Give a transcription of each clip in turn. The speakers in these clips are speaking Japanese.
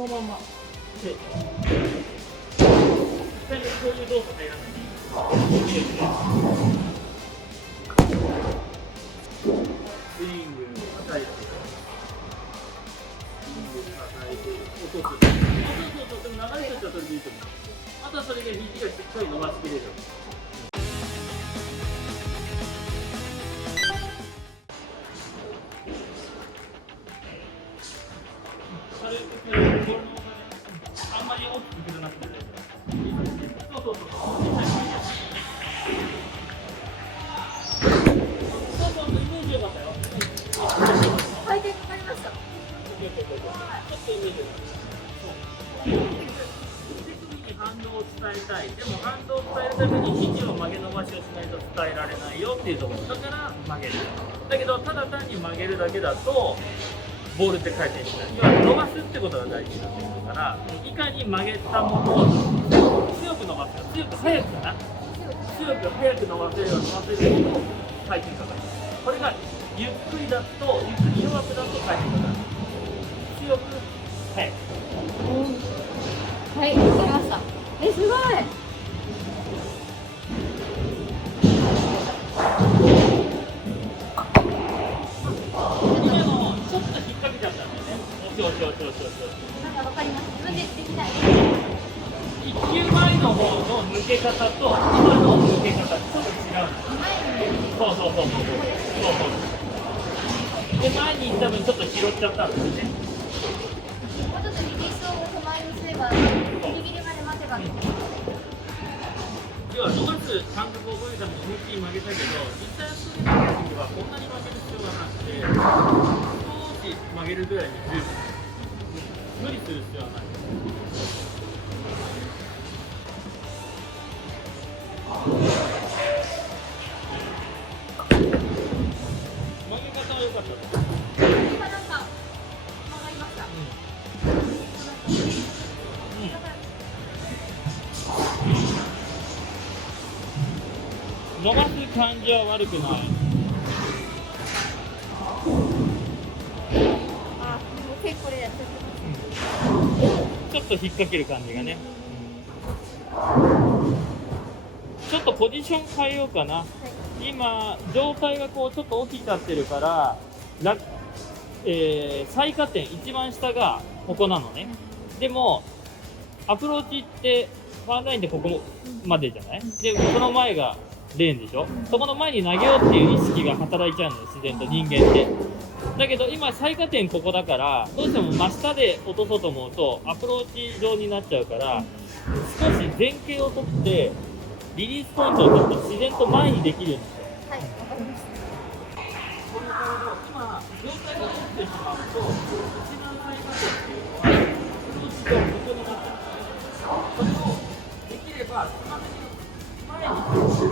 そのままで、実際にそういう動作でやらないといいですね。スイング叩いて、スイング叩いて、落とす。そう、でも流れとしてはそれでいいと思う。あとはそれで肘がしっかり伸ばしきれる。あんまり大きく振らなくて大丈夫。そう。イメージよかったよ。回転かかりました。ちょっとイメージよかった。手首に反動を伝えたい。でも反動を伝えるために肘を曲げ伸ばしをしないと伝えられないよっていうところ。だから曲げる。だけどただ単に曲げるだけだとボールって回転しない。要は伸ばすってことが大事になってくるから、いかに曲げたものを強く伸ばすか、強く速くかな。強く速く伸ばせるように伸ばせるほど回転かかる。これがゆっくりだと、ゆっくり弱くだと回転かかる。強く速く。はい、わかりました。すごい。今のちょっと引っ掛けちゃったんだよね。なんかわかります。自分でできない。1球前の方の抜け方と今の抜け方ちょっと違う。そう。で前に行った分ちょっと拾っちゃったんですね。もうちょっとリリースを手前にすれば、ギリギリまで待てば。要は伸ばす感覚を覚えるために思いっきり曲げたけど、実際それの時はこんなに曲げる必要がなくて、少し曲げるぐらいに十分。無理する必要はない。曲げ方は良かったです。今なんか曲がりました。伸ばす感じは悪くない。あ、もう結構これやっちゃってます。ちょっと引っ掛ける感じがね。ちょっとポジション変えようかな。はい、今状態がこうちょっと起きちゃってるから最下点一番下がここなのね。でもアプローチってワンラインでここまでじゃない。でその前がレーンでしょ。そこの前に投げようっていう意識が働いちゃうのよ、自然と人間って。だけど今最下点ここだから、どうしても真下で落とそうと思うとアプローチ上になっちゃうから、少し前傾を取ってリリースポイントをちょっと自然と前にできるんですよ。はい、わかりました。このボールを今状態が起きてしまうと、一番最下点っていうのはアプローチと横になっちゃうんですね。それをできればつまめに前にする。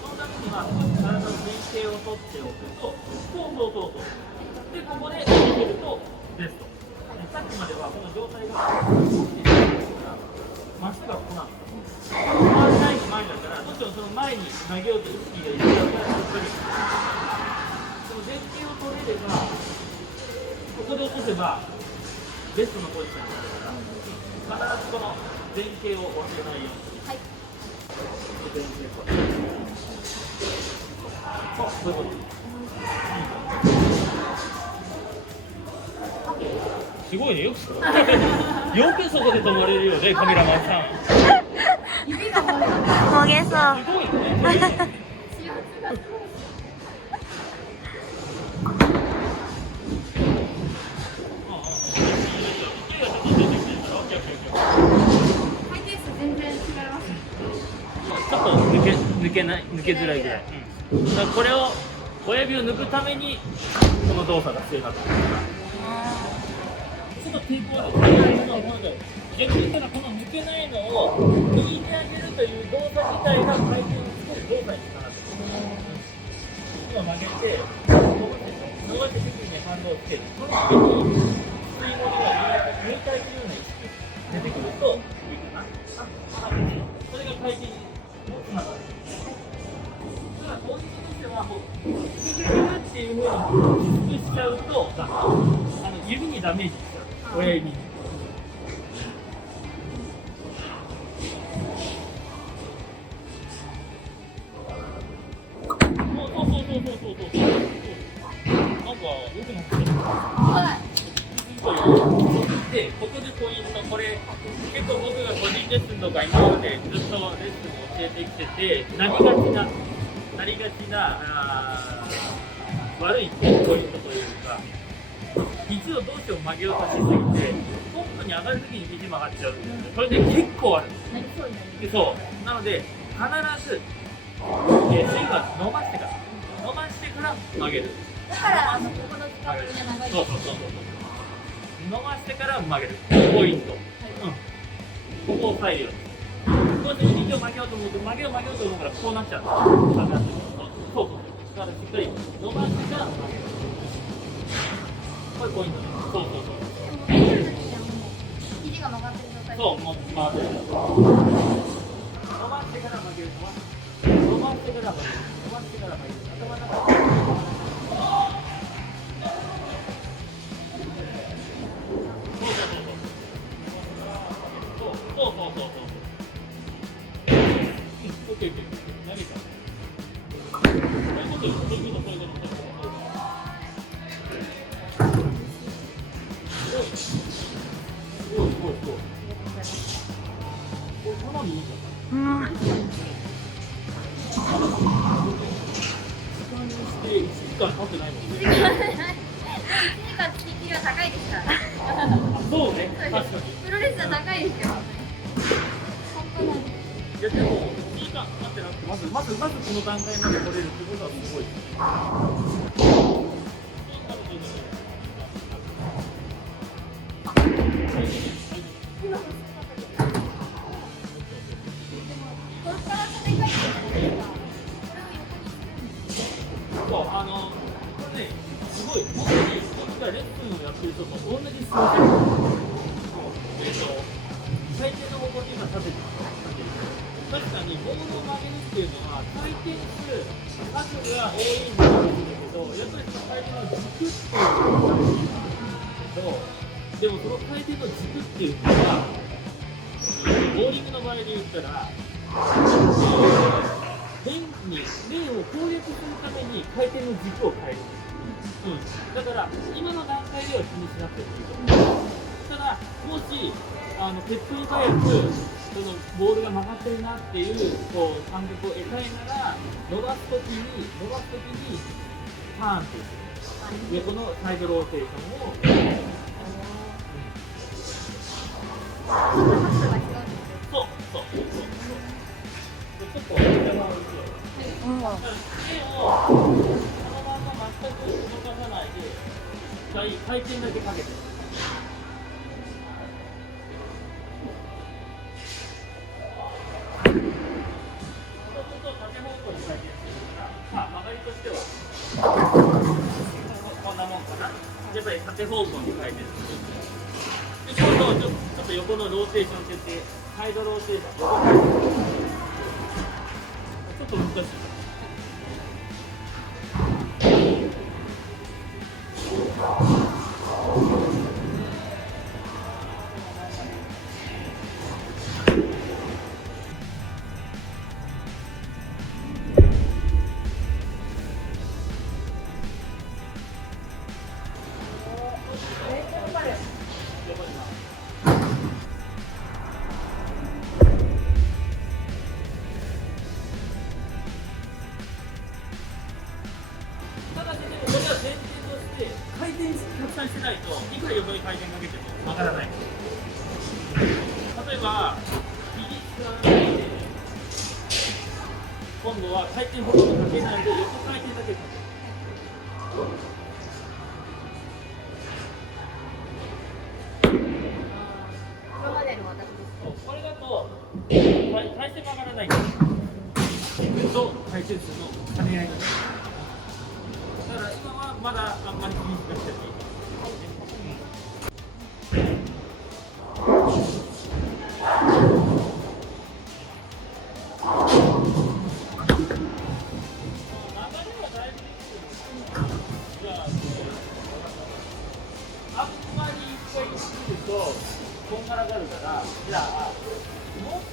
そのためには少し体の前傾を取っておくと、そうでここで入れるとベスト。さっきまではこの状態が起きているからまっすぐはここなんですよ。回らない前だから、どうしてもその前に投げようと意識がいるから、その前傾を取れれば、ここで落とせば、ベストのポジションになるから、必ずこの前傾を忘れないように。はい。前傾これ。そういうこと。すごいね、よくそこで止まれるよね、カメラマンさん。指がもうもげそう。すごいね。回転数全然違いますね。ちょっと抜けづらいぐらい。だからこれを親指を抜くためにこの動作が必要になってくるから。ちょっと抵抗が逆に言ったらこの抜けないのを抜いてあげるという動作自体が回転を作る動作につながってくる。今曲げて伸ばして手首に反動をつける。この時に吸い物が抜いてあげるような意識が出てくるといいかな。それが回転につながる。だからポイントとしてはもうググググっていう風にきつくしちゃうと指にダメージしちゃう。親指に。奥の方はい。で、ここでポイント、これ、結構僕が個人レッスンとか今までずっとレッスンを教えてきてて、なりがちな悪いポイントというか、肘をどうしても曲げようとしすぎて、トップに上がるときに肘曲がっちゃうんですよね。それで結構ある。なりそうになりでそう。なので、必ず、スイングは伸ばしてから曲げる。だからここの時間が長い。そう。伸ばしてから曲げる。ポイント。ここを押さえるように。どうしても肘を曲げようと思うと、曲げようと思うからこうなっちゃう。そう。だからしっかり伸ばしてから曲げる。これポイントです。そう。肘が曲がってる状態。そう、もう回ってる。伸ばしてから曲げる。伸ばしてから曲げる。頭の中。そう。オッケー。投げた。そういうこと。すごい。これかなりいいじゃん。時間にして1時間経ってないもんね。1時間付きっきりは高いですから。そうね、確かに。プロレスは高いですよ。いやでも1時間経ってなくてまずこの段階まで取れるってことはすごいですね。そうこれねすごい本当に僕がレッスンをやってる人と同じ質問で回転の方向って今立ててる確かにボールを曲げるっていうのは回転する数が多いんだけどやっぱりその回転の軸っていうのが大事なんだけどでもその回転の軸っていうのはボーリングの場合で言ったらレーンを攻略するために回転の軸を変えるだから今の段階では気にしなくてもいいと思うただもし手っ取り早くそのボールが曲がってるなっていう感覚を得たいなら伸ばすときにターンっていう横のサイドローテーションをそうちょっと手をそのまま全く動かさないで回転だけかけて曲がりとしてはこんなもんかなやっぱり縦方向に変えてるでちょっと横のローテーションって言ってサイドローテーションちょっと難しいしてないといくら横に回転かけても曲がらない例えば右側で今度は回転ほとんどかけないで横回転だけかけるこれだと回転曲がらないんですと回転数の兼ね合いになるだから今はまだあんまり気にしなくてもいいこんがらがるから、じゃあ、もっと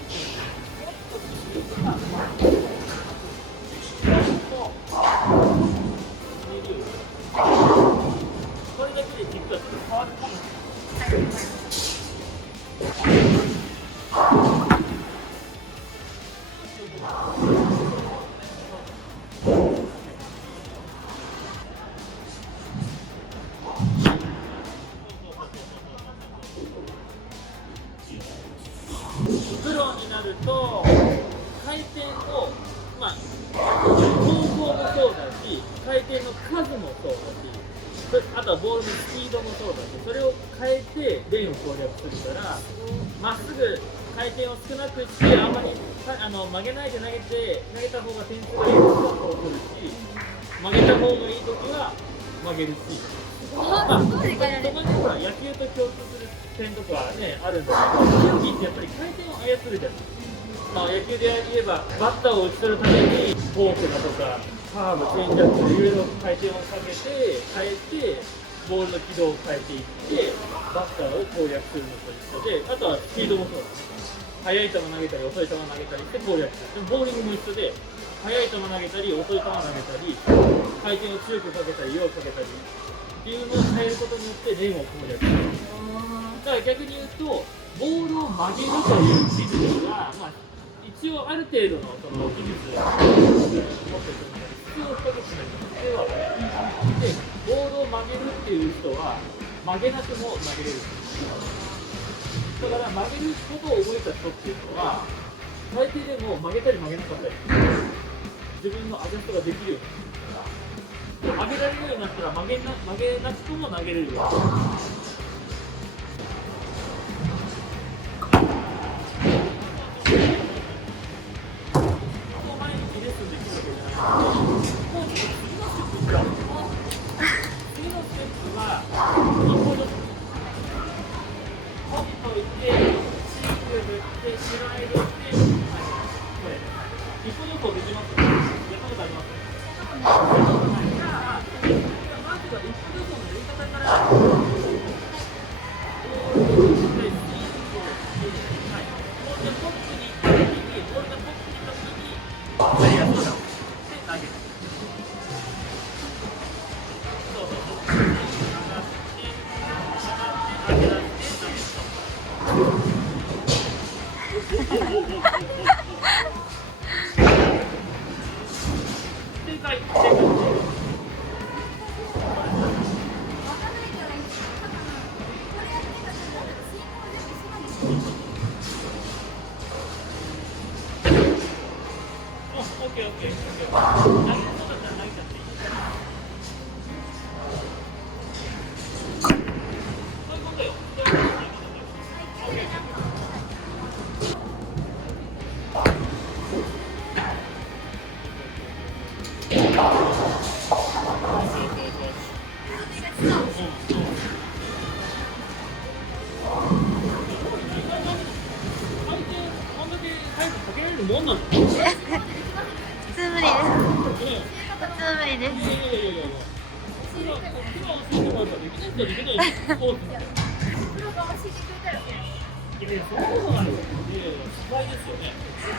回転の数もそうだし、あとはボールのスピードもそうだし、それを変えてレーンを攻略するから、まっすぐ回転を少なくして、あんまり曲げないで投げた方が点数がいい時はこう取るし、曲げた方がいい時は曲げるし、まあ、そこでほら野球と共通する点とかねあるんだけど、球技ってやっぱり回転を操るじゃない。まあ、野球で言えばバッターを打ち取るためにフォークだとかカーブ、チェンジアップいろいろ回転をかけて変えてボールの軌道を変えていってバッターを攻略するのと一緒で、あとはスピードもそうです。速い球投げたり遅い球投げたりして攻略する。でもボーリングも一緒で速い球投げたり遅い球投げたり回転を強くかけたり弱くかけたりっていうのを変えることによってレーンを攻略する。だから逆に言うとボールを曲げるという技術が、まあ、一応ある程度のその技術を持っているので必要不可欠な必要はないで、ボールを曲げるっていう人は曲げなくも投げれる。だから曲げることを覚えた人っていうのは最低でも曲げたり曲げなかったり自分のアジャストができるようになる。曲げられるようになったら曲げなくても投げれるようになる。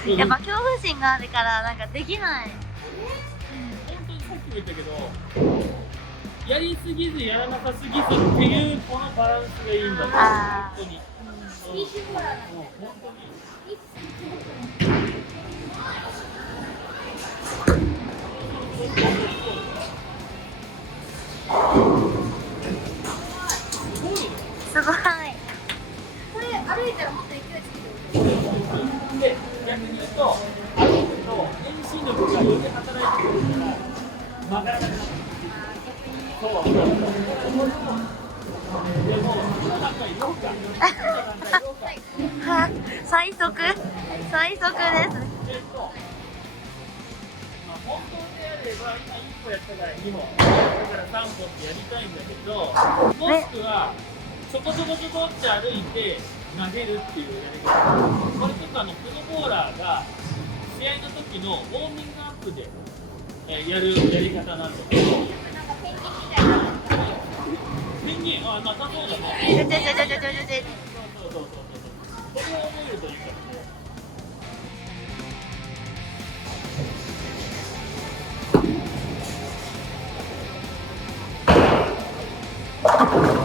やっぱ恐怖心があるからなんかできない。本当にさっきも言ったけど、やりすぎずやらなさすぎずっていうこのバランスがいいんだと。本当に。本当に。すごい。これ歩いたらもっと勢いつくる。で、逆に言うと、歩くと遠心力がより働いてくるから曲がらなくなってくる。そう。でも、今なんか言おうか。最速です。本当であれば今1個やったから2本だから3本ってやりたいんだけど、もしくはちょこちょこって歩いて投げるっていうやり方。これとかプロボーラーが試合の時のウォーミングアップでやるやり方なんだけど、なんかペンギンみたいな。ペンギン、またそうだね。そう。これを覚えるといいかもね。